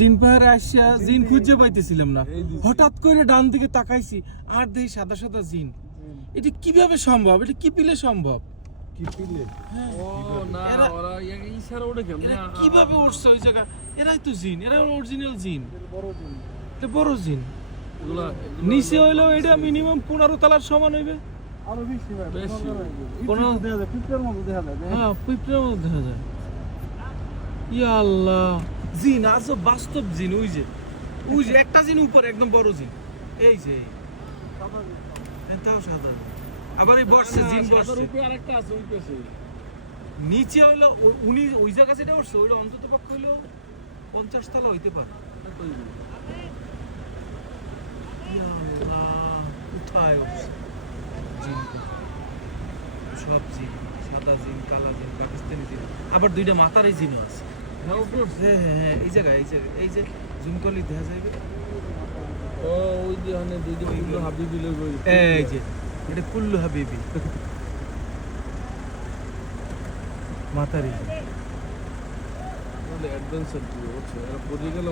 জিন পাহাড়ে আসিয়া জিন খুঁজে পাইতেছিলাম না, হঠাৎ করে ডান দিকে তাকাইছি আর দেখি সাদা সাদা জিন। এটা কিভাবে সম্ভব? এটা কি পিলে সম্ভব? এরা কিভাবে উঠছে ওই জায়গা? এরাই তো জিন, এরা অরিজিনাল জিন, এটা বড় জিন। নিচে হইলো এটা মিনিমাম 15 তলার সমান হইবে। আরো বেশি ভাই, বেশি। 15 দেখা যায়, পিঁপড়ার মতো দেখা যায়। হ্যাঁ, পিঁপড়ার মতো দেখা যায়। ইয়া আল্লাহ, জিন আজব বাস্তব জিন। ওই যে একটা জিন উপরে একদম বড় জিন, এই যে হ্যাঁ, তাও সাদা। আবার এই বর্ষে জিন বর্ষে আরেকটা আছে ওই পাশে। নিচে হইলো উনি ওই জায়গা যেটা উঠছে ওইটা অন্তত পক্ষে হইলো 50 তলা হইতে পারে। ইয়া আল্লাহ, কোথায় উঠছে জিন? সব জিন, সাদা জিন, কালা জিন, পাকিস্তানি জিন, আবার দুইটা মাথার এই জিনও আছে। হ্যাঁ হ্যাঁ হ্যাঁ, এই জায়গায় এই যে জুম করলে দেখা যাবে। ও ওই যে মানে দুইজন কুল্লু হাবিবি লোক ওই। এই যে এটা কুল্লু হাবিবি মাথারি। অ্যাডভেঞ্চার কি হচ্ছে, এরা পড়ে গেল।